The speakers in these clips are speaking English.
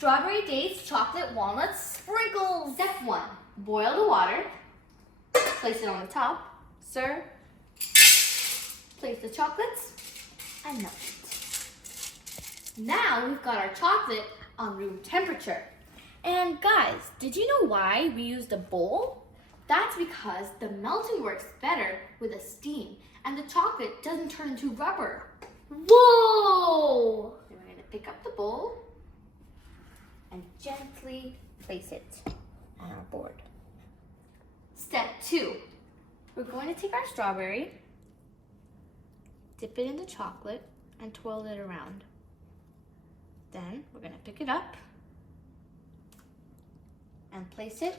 Strawberry dates, chocolate, walnuts, sprinkles. Step 1, boil the water. Place it on the top. Serve. Place the chocolates and melt it. Now we've got our chocolate on room temperature. And guys, did you know why we used a bowl? That's because the melting works better with a steam and the chocolate doesn't turn into rubber. Whoa! Then we're going to pick up the bowl and gently place it on our board. Step 2, we're going to take our strawberry, dip it in the chocolate, and twirl it around. Then we're going to pick it up and place it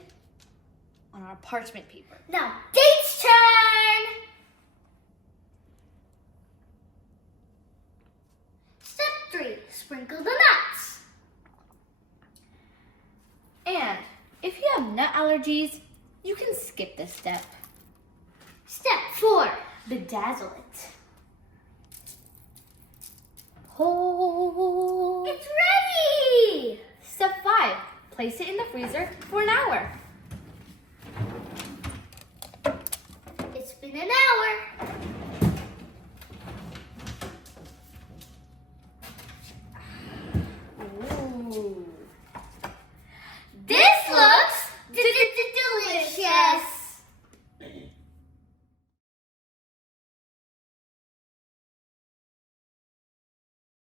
on our parchment paper. Now, dates turn! Step 3, sprinkle the nuts. And if you have nut allergies, you can skip this step. Step 4, bedazzle it. Oh, it's ready! Step 5, place it in the freezer for an hour.